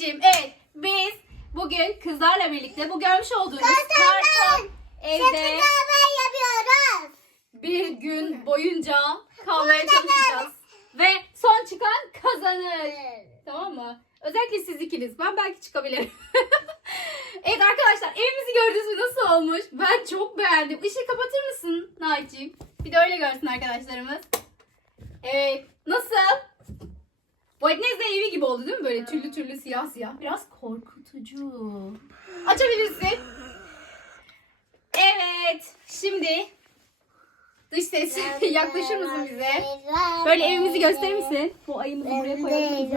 Gülcüm evet biz bugün kızlarla birlikte bu görmüş olduğunuz kartla evde canım, bir gün boyunca kalmaya çalışacağız. Ve son çıkan kazanır. Evet. Tamam mı? Özellikle siz ikiniz. Ben belki çıkabilirim. evet arkadaşlar evimizi gördünüz mü? Nasıl olmuş? Ben çok beğendim. Işığı kapatır mısın Naci? Bir de öyle görsün arkadaşlarımız. Evet. Nasıl? Bu Agnes'le evi gibi oldu değil mi? Böyle türlü türlü siyah siyah. Biraz korkutucu. Açabilirsin. Evet. Şimdi dış ses yaklaşır mısın bize? Böyle evimizi gösterir misin? Bu ayını buraya koyalım.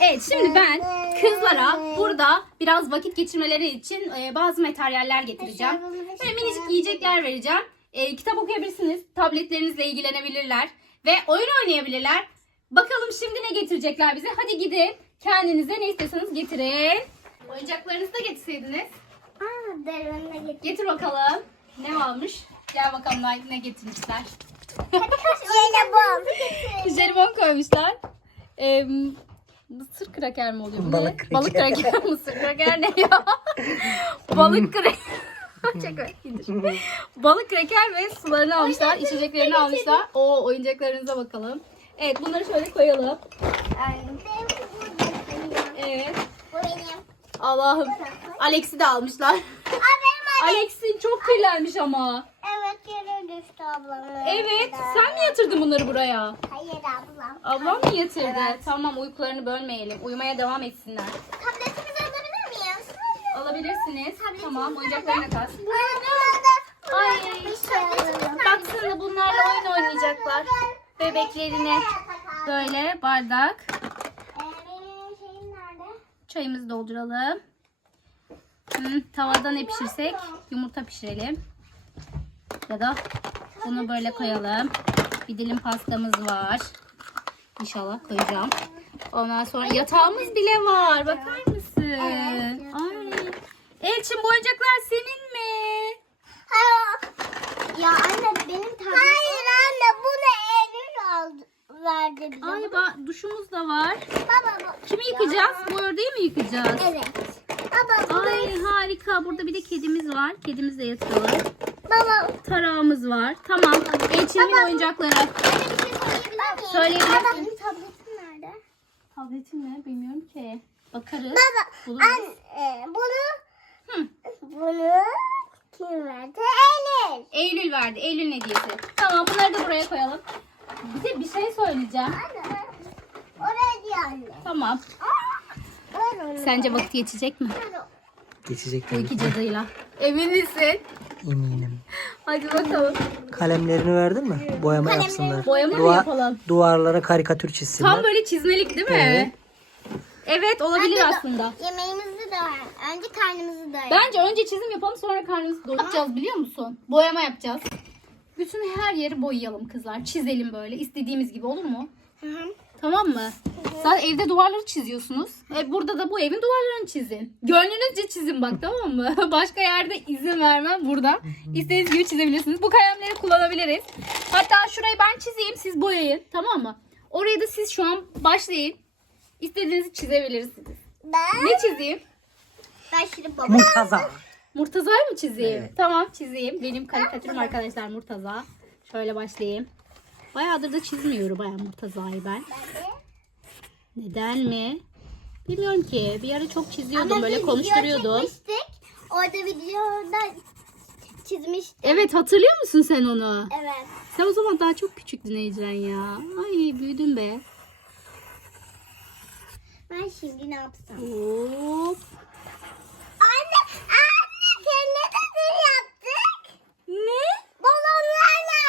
evet şimdi ben kızlara burada biraz vakit geçirmeleri için bazı materyaller getireceğim. Böyle minicik yiyecekler vereceğim e, kitap okuyabilirsiniz. Tabletlerinizle ilgilenebilirler. Ve oyun oynayabilirler. Bakalım şimdi ne getirecekler bize. Hadi gidin. Kendinize ne istiyorsanız getirin. Oyuncaklarınızı da getirseydiniz. Aa, ben Getir bakalım. Ne varmış? Gel bakalım daha ne getirmişler. <-N> -E Jelibon. Jelibon koymuşlar. Ee, mısır kraker mi oluyor? Balık, balık kraker. mısır kraker ne ya? balık kraker. Balık, reker ve sularını almışlar. Oyuncak içeceklerini geçelim. almışlar. O oyuncaklarınıza bakalım. Evet bunları şöyle koyalım. Benim, benim. Evet. Allah'ım. Alex'i de almışlar. Alex'in çok kirlenmiş ama. Evet, işte ablamın evet. evet, sen mi yatırdın bunları buraya? Hayır ablam. Ablam mı yatırdı? Evet. Tamam, uykularını bölmeyelim. Uyumaya devam etsinler. Tabletini alabilirsiniz. Tabletimiz tamam, oyuncaklarına kas. Ay, şey. baksana bunlarla burada, oyun oynayacaklar. Burada, burada, Bebeklerine böyle bardak. Çayımızı dolduralım. Hmm, tavada Ay, ne pişirsek? Da. Yumurta pişirelim. Ya da Tabii bunu böyle şey. koyalım. Bir dilim pastamız var. İnşallah koyacağım. Ondan sonra yatağımız bile var. Bakar evet, mısın? Ay, Elçin bu oyuncaklar senin mi? Hayır. Ya anne benim tarzım. Hayır anne bu ne Elin aldı. Verdi bize. Ay ba- duşumuz da var. Baba bu. Kimi yıkacağız? Ya. Bu ördeği mi yıkacağız? Evet. evet. Ay, baba bu. Ay biz... harika. Burada bir de kedimiz var. Kedimiz de yatıyor. Baba. Tarağımız var. Tamam. Elçin'in baba, oyuncakları. Bu... Bir şey söyleyebilir Söyleyebilirsin. Baba bak, bak, tabletin nerede? Tabletin ne? Bilmiyorum ki. Bakarız. Baba. Buluruz. An, e, bunu Hmm. Bunu kim verdi? Eylül. Eylül verdi. Eylül ne diyeti? Tamam bunları da buraya koyalım. Bize bir şey söyleyeceğim. Hadi, oraya diyor Tamam. Hadi, hadi, hadi. Sence vakit geçecek mi? Hadi, hadi. Geçecek tabii. İki cadıyla. Emin misin? Eminim. Hadi bakalım. Kalemlerini verdin mi? Boyama Kalemleri. yapsınlar. Boyama Duva- yapalım? Duvarlara karikatür çizsinler. Tam böyle çizmelik değil mi? Evet. Evet olabilir Hadi aslında. Do- yemeğimizi de önce karnımızı doyalım. Bence önce çizim yapalım sonra karnımızı dolayacağız biliyor musun? Boyama yapacağız. Bütün her yeri boyayalım kızlar. Çizelim böyle istediğimiz gibi olur mu? Hı-hı. Tamam mı? Hı-hı. Sen evde duvarları çiziyorsunuz. E burada da bu evin duvarlarını çizin. Gönlünüzce çizin bak tamam mı? Başka yerde izin vermem burada. İstediğiniz gibi çizebilirsiniz. Bu kalemleri kullanabiliriz. Hatta şurayı ben çizeyim siz boyayın tamam mı? Oraya da siz şu an başlayın. İstediğinizi çizebilirsiniz. Ben... Ne çizeyim? Ben şimdi babam. Murtaza. Murtaza'yı mı çizeyim? Evet. Tamam çizeyim. Benim karikatürüm tamam. arkadaşlar Murtaza. Şöyle başlayayım. Bayağıdır da çizmiyorum bayağı Murtaza'yı ben. ben e? Neden mi? Bilmiyorum ki. Bir ara çok çiziyordum. Ama böyle biz konuşturuyordum. Ama çekmiştik. Orada videoda çizmiştim. Evet hatırlıyor musun sen onu? Evet. Sen o zaman daha çok küçüktün Ecren ya. Ay büyüdün be. Ben şimdi ne yapsam? Hop. Anne, anne kendine de bir yaptık. Ne? Balonlarla.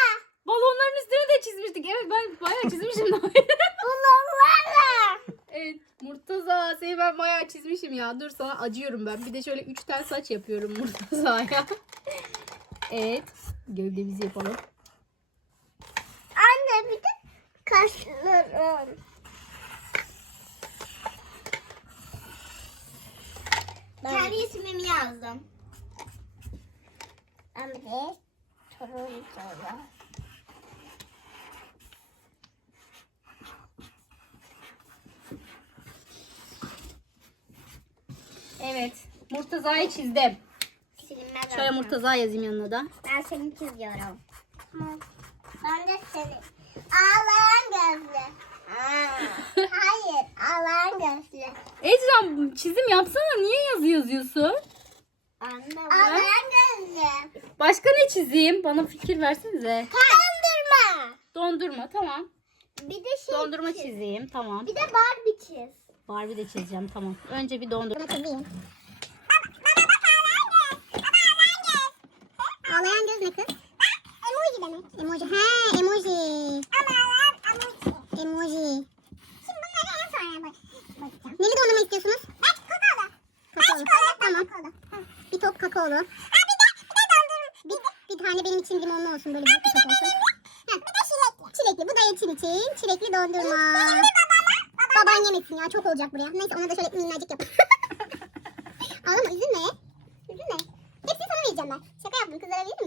Balonların üstüne de çizmiştik. Evet ben bayağı çizmişim daha. Balonlarla. Evet Murtaza seni ben bayağı çizmişim ya. Dur sana acıyorum ben. Bir de şöyle üç tel saç yapıyorum Murtaza'ya. Evet gövdemizi yapalım. Anne bir de kaşlarım. Ben Kendi evet. ismimi yazdım. Ben de torun çoğu. Evet. Murtaza'yı çizdim. Silinmez Şöyle alıyorum. Murtaza yazayım yanına da. Ben seni çiziyorum. Ben de seni. Ağlayan gözlü. Hayır, Allah'ın gözlüğü. Ecran çizim yapsana. Niye yazı yazıyorsun? Allah'ın ben... gözlüğü. Başka ne çizeyim? Bana fikir versin. versenize. Tamam. Dondurma. Dondurma, tamam. Bir de şey Dondurma çiz. Çizeyim. çizeyim, tamam. Bir de Barbie çiz. Barbie de çizeceğim, tamam. Önce bir dondurma çizeyim. Emoji demek. Emoji. Ha, emoji. Ama emoji. Şimdi bunları en sonraya bırakacağım. Neli dondurma istiyorsunuz? Ben kakaolu. Kakaolu. Ben kakaolu. Tamam. tamam. Bir top kakaolu. Ha bir de bir de dondurma. Bir, bir bir tane benim için limonlu olsun böyle. Bir ha, olsun. Bir ha bir de olsun. bir de çilekli. Çilekli. Bu da için için. Çilekli dondurma. Benim, benim de Babam. Baban baba baba. ya. Çok olacak buraya. Neyse ona da şöyle minnacık yap. Ağlama üzülme. Üzülme. Hepsini sana vereceğim ben. Şaka yaptım. Kızlara verir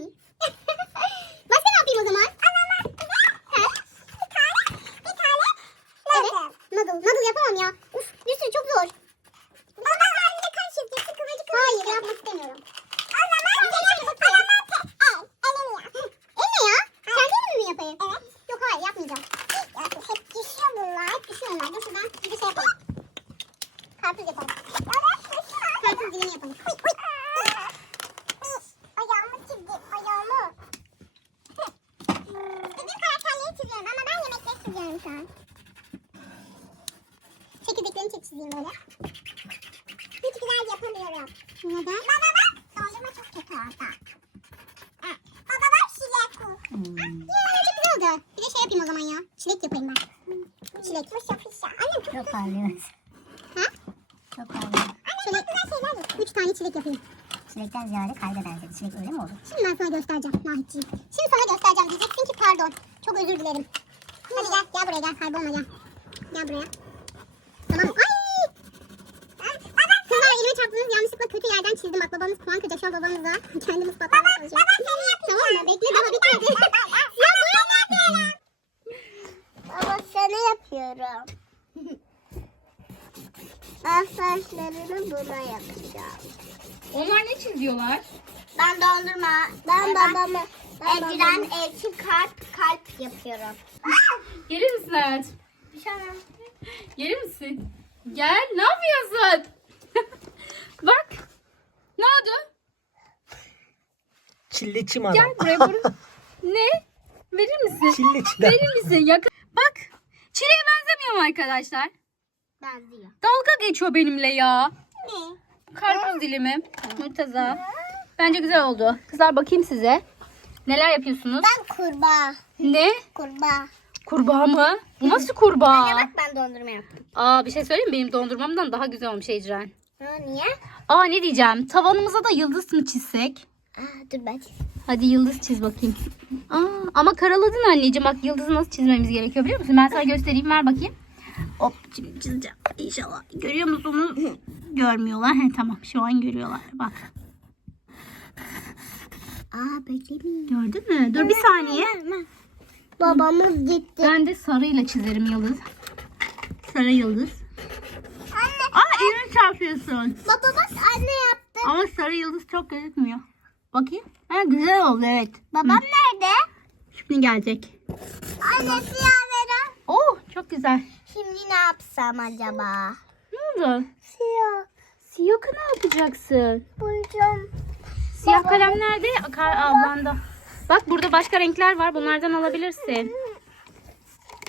çilek yapayım ben. Çilek. Fışa hmm. fışa. Annem çok Çok Ha? Çok parlıyor. Annem çilek. çok güzel şeyler yapıyor. Üç tane çilek yapayım. Çilekten ziyade kayda benzedi. Çilek öyle mi olur? Şimdi ben sana göstereceğim Nahitciğim. Şimdi sana göstereceğim diyeceksin ki pardon. Çok özür dilerim. Ne yapıyorum? ben saçlarını buna yapacağım. Onlar ne çiziyorlar? Ben dondurma. Ben Ve babamı. Ben, ben, ben, ben, ben, ben, ben elçi kalp kalp yapıyorum. Gelir misin hayat? Gelir misin? Gel. Ne yapıyorsun? Bak. Ne oldu? Çilli çim Gel adam. Gel buraya buraya. ne? Verir misin? Çilli çim. Verir misin? Yakın. Bak. Çileğe benzemiyor mu arkadaşlar? Benziyor. Dalga geçiyor benimle ya. Ne? Karpuz dilimi. Murtaza. Ne? Bence güzel oldu. Kızlar bakayım size. Neler yapıyorsunuz? Ben kurbağa. Ne? Kurbağa. Kurbağa mı? Bu nasıl kurbağa? Anne bak ben dondurma yaptım. Aa bir şey söyleyeyim mi? Benim dondurmamdan daha güzel olmuş Ecren. Aa niye? Aa ne diyeceğim? Tavanımıza da yıldız mı çizsek? Aa, dur ben çizim. Hadi yıldız çiz bakayım. Aa, ama karaladın anneciğim. Bak yıldızı nasıl çizmemiz gerekiyor biliyor musun? Ben sana göstereyim. Ver bakayım. Hop şimdi çizeceğim. İnşallah. Görüyor musunuz? Görmüyorlar. He, tamam şu an görüyorlar. Bak. Aa becerim. Gördün mü? Dur bir saniye. Babamız gitti. Ben de sarıyla çizerim yıldız. Sarı yıldız. Anne. Aa anne. elini çarpıyorsun. Babamız anne yaptı. Ama sarı yıldız çok gözükmüyor. Bakayım. Ha, güzel oldu evet. Babam Hı. nerede? Şimdi gelecek. Anne tamam. siyah veren. Oh çok güzel. Şimdi ne yapsam Siy acaba? Ne oldu? Siyah. Siyah'ı ne yapacaksın? Bulacağım. Siyah Babam. kalem nerede? Kar ablanda. Bak burada başka renkler var. Bunlardan alabilirsin.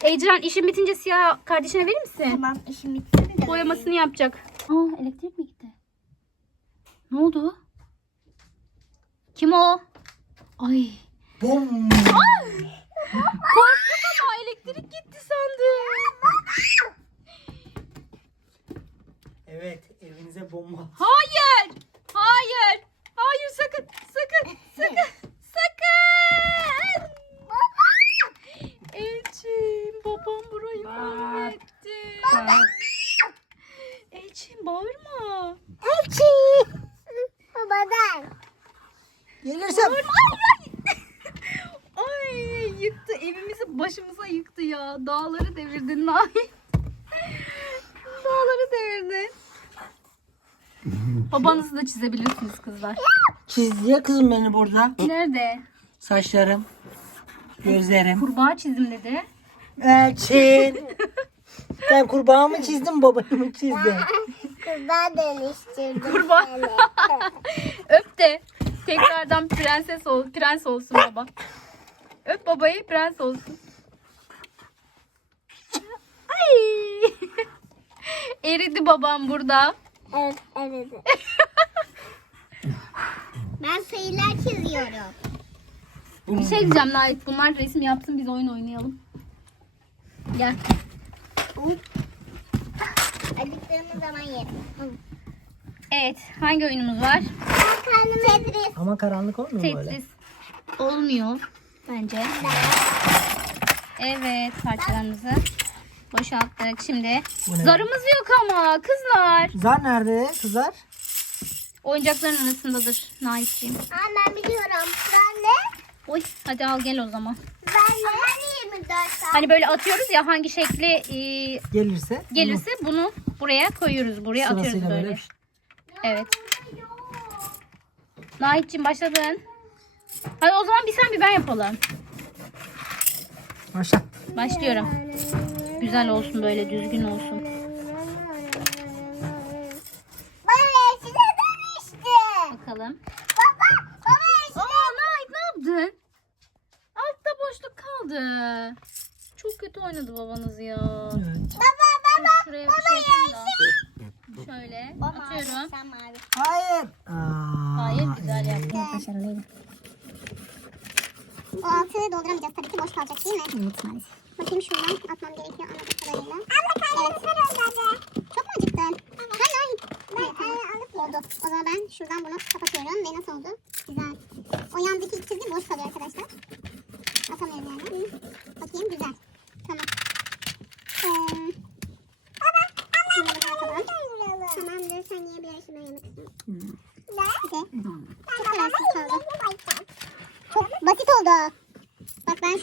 Ecran işin bitince siyah kardeşine verir misin? Tamam işim bitince. Boyamasını yapacak. Aa, elektrik mi gitti? Ne oldu? Kim o? Ay. Bom. Ay. Korktum elektrik gitti sandım. Evet evinize bomba. Hayır. Hayır. Hayır sakın. Sakın. Sakın. sakın. Elçim babam burayı fark etti. Baba. Babanızı da çizebilirsiniz kızlar. Çizdi ya kızım beni burada. Nerede? Saçlarım. Gözlerim. Kurbağa çizdim dedi. Elçin. Sen çizdin, çizdin. kurbağa mı çizdin babayı mı çizdin? kurbağa dönüştürdüm. kurbağa. Öp de. Tekrardan prenses ol, prens olsun baba. Öp babayı prens olsun. Ay. Eridi babam burada evet. evet. ben sayılar çiziyorum. Um, Bir şey diyeceğim um. Nait. Bunlar resim yapsın biz oyun oynayalım. Gel. Um. Acıktığımız zaman yedim. Evet. Hangi oyunumuz var? Tetris. Ama karanlık olmuyor Tetris. böyle. Tetris. Olmuyor. Bence. Evet. Parçalarımızı boşalttık. Şimdi ne? zarımız yok ama kızlar. Zar nerede kızlar? Oyuncakların arasındadır Naif'ciğim. Anne biliyorum. Zar ne? Oy hadi al gel o zaman. Zar ne? Hani böyle atıyoruz ya hangi şekli e, gelirse gelirse bunu, bunu buraya koyuyoruz. Buraya Sırasıyla atıyoruz böyle. böyle. Ya, evet. Naif'ciğim başladın. Hadi o zaman bir sen bir ben yapalım. Başla. Ne? Başlıyorum. Yeah güzel olsun böyle düzgün olsun. Baba eşine demişti. Bakalım. Baba baba eşine. Size... Aa Ney, ne yaptın? Altta boşluk kaldı. Çok kötü oynadı babanız ya. Baba baba Şu şuraya baba şuraya şey şey size... Şöyle baba, atıyorum. Hayır. Hayır güzel yaptın. Evet. Başarılıydı. Bu altı dolduramayacağız tabii ki boş kalacak değil mi? Evet maalesef. Bakayım şuradan atmam gerekiyor anladık kadarıyla. Abla kalbimiz evet. var önce. Çok mu acıktın? Evet. Hay hay. Ben hay, hay. alıp oldu. O zaman ben şuradan bunu kapatıyorum. Ve nasıl oldu? Güzel. O yandaki çizgi boş kalıyor arkadaşlar. Atamıyorum yani. Hı. Bakayım güzel.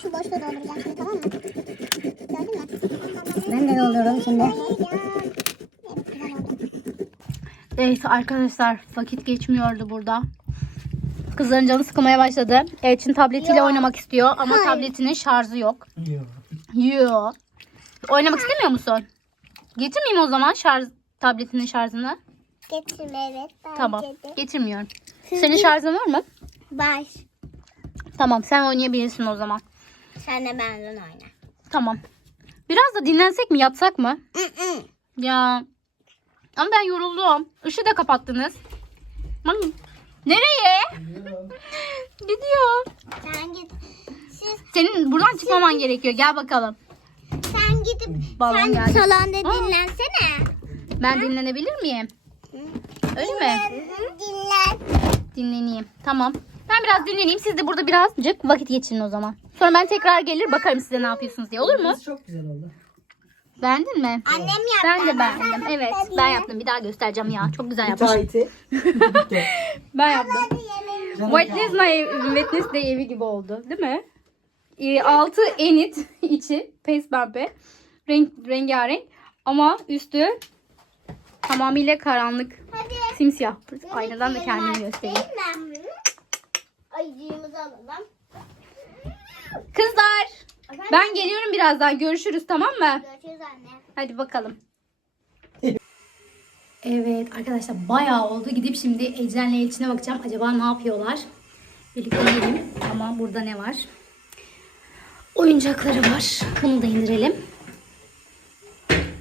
şu boşluğu dolduracağım şimdi tamam mı? Ben de dolduruyorum şimdi. Neyse evet, arkadaşlar vakit geçmiyordu burada. Kızların canı sıkılmaya başladı. Elçin evet, tabletiyle Yo. oynamak istiyor ama Hayır. tabletinin şarjı yok. Yo. Yo. Oynamak ha. istemiyor musun? Getirmeyeyim o zaman şarj tabletinin şarjını. Getirme evet. Ben tamam de. getirmiyorum. Senin şarjın var mı? Var. Tamam sen oynayabilirsin o zaman. Sen de benden oyna. Tamam. Biraz da dinlensek mi yatsak mı? ya. Ama ben yoruldum. Işığı da kapattınız. Mami. Nereye? Gidiyor. Gidiyor. Sen git. Siz, Senin buradan siz, çıkmaman siz, gerekiyor. Gel bakalım. Sen gidip Balon sen salonda dinlensene. ben ha? dinlenebilir miyim? Öyle Dinlen, mi? Dinlen. Dinleneyim. Tamam. Ben biraz dinleneyim. Siz de burada biraz cık vakit geçirin o zaman. Sonra ben tekrar Aa, gelir bakarım size ne yapıyorsunuz diye. Olur mu? Çok güzel oldu. Beğendin mi? Annem evet. yaptı. Ben de beğendim. Ben evet. Tabii. Evet, ben yaptım. yaptım. Bir daha göstereceğim ya. Çok güzel yapmış. ben yaptım. Wetness my wetness de evi gibi oldu. Değil mi? Ee, altı enit içi. Paste pembe. Renk, rengarenk. Ama üstü tamamıyla karanlık. Hadi. Simsiyah. Hadi. Aynadan Bilim da kendimi göstereyim ayıcığımızı alalım. Kızlar. Ben geliyorum birazdan. Görüşürüz tamam mı? Görüşürüz Hadi bakalım. Evet arkadaşlar bayağı oldu. Gidip şimdi Ecren'le Elçin'e bakacağım. Acaba ne yapıyorlar? Birlikte gidelim. Tamam burada ne var? Oyuncakları var. Bunu da indirelim.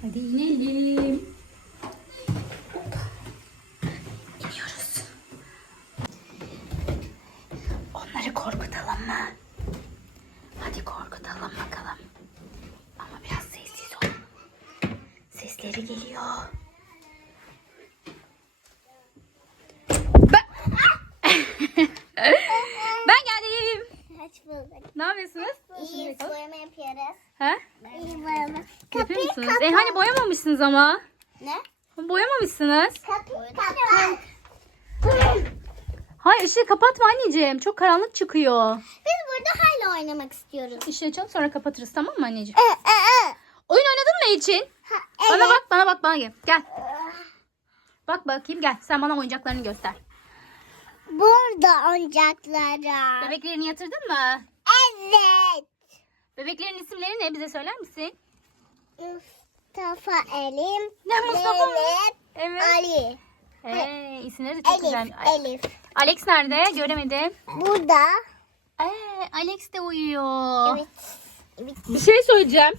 Hadi inelim. sesleri geliyor. Ben, ben geldim. ne yapıyorsunuz? İyi boyama yapıyoruz. He? boyama. Kapıyı kapı, kapı. E hani boyamamışsınız ama. Ne? Boyamamışsınız. Kapıyı kapı. kapat. Hayır ışığı işte, kapatma anneciğim. Çok karanlık çıkıyor. Biz burada hala oynamak istiyoruz. İşte açalım sonra kapatırız tamam mı anneciğim? E, e, e. Oyun oynadın mı için? Ha, bana evet. Bana bak, bana bak, bana gel. Gel. Bak bakayım gel. Sen bana oyuncaklarını göster. Burada oyuncakları. Bebeklerini yatırdın mı? Evet. Bebeklerin isimleri ne bize söyler misin? Mustafa Elim. Ne Mustafa Elim, mı? Evet. Ali. Ee hey, isimleri de çok Elif, güzel. Elif. Alex nerede? Göremedim. Burada. Ee, Alex de uyuyor. evet. evet. Bir şey söyleyeceğim.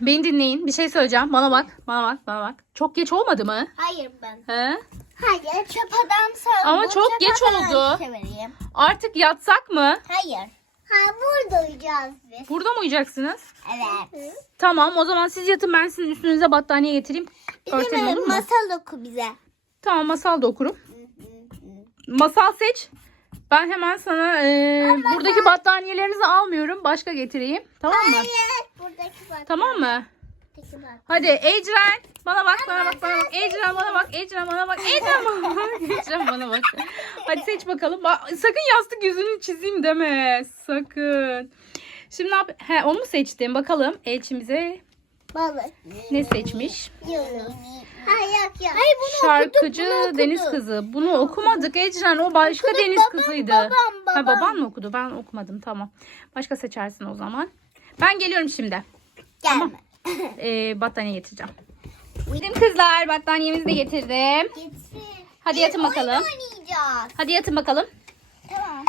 Beni dinleyin. Bir şey söyleyeceğim. Bana bak. Bana bak. Bana bak. Çok geç olmadı mı? Hayır ben. He? Hayır. Çöp adam söyledim. Ama bu çok çöp geç oldu. İşebilirim. Artık yatsak mı? Hayır. Ha burada uyuyacağız biz. Burada mı uyuyacaksınız? Evet. Hı. Tamam o zaman siz yatın ben sizin üstünüze battaniye getireyim. Biz örtelim Masal oku bize. Tamam masal da okurum. Hı hı hı. Masal seç. Ben hemen sana e, ben buradaki ben... battaniyelerinizi almıyorum. Başka getireyim. Tamam Hayır. mı? Hayır. Buradaki tamam mı? Peki, Hadi Ejren. Bana bak, ben bana bak, bana bak. Bana, bak. Bana, bak. bana bak. Ejren bana bak, Ejren bana bak. Ejren bana bak. Ejren bana bak. Hadi seç bakalım. Ba sakın yastık yüzünü çizeyim deme. Sakın. Şimdi ne yap? He, onu mu seçtim? Bakalım elçimize. Balık. Ne seçmiş? Yunus. Hayır yok yok. Hayır bunu Şarkıcı okuduk, bunu okuduk. Deniz okuduk. Kızı. Bunu okumadık Ecren. O başka okuduk, Deniz babam, Kızı'ydı. Babam babam. Ha, baban mı okudu? Ben okumadım tamam. Başka seçersin o zaman. Ben geliyorum şimdi. Gelme. Tamam. ee, battaniye getireceğim. Bildim kızlar battaniyemizi de getirdim. Getir. Hadi evet, yatın bakalım. Oynayacağız. Hadi yatın bakalım. Tamam.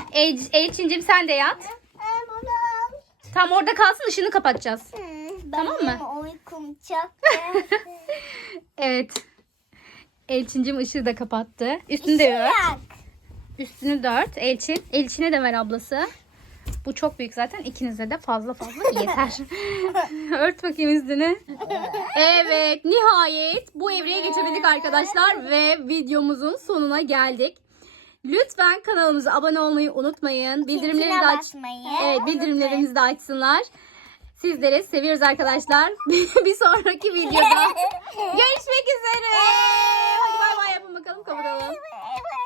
Elçin'cim sen de yat. Tam orada kalsın ışını kapatacağız. Hı. tamam ben mı? uykum çok Evet. Elçincim ışığı da kapattı. Üstünü İşim de ört. Üstünü dört. Elçin. Elçine de ver ablası. Bu çok büyük zaten. İkinize de fazla fazla yeter. ört bakayım üstünü. Evet. Nihayet bu evreye geçebildik arkadaşlar. Ve videomuzun sonuna geldik. Lütfen kanalımıza abone olmayı unutmayın. Bildirimleri aç e, bildirimlerimizi aç. Evet, bildirimlerimizi de açsınlar. Sizleri seviyoruz arkadaşlar. bir sonraki videoda görüşmek üzere. Bye. Hadi bay bay yapın bakalım kapatalım.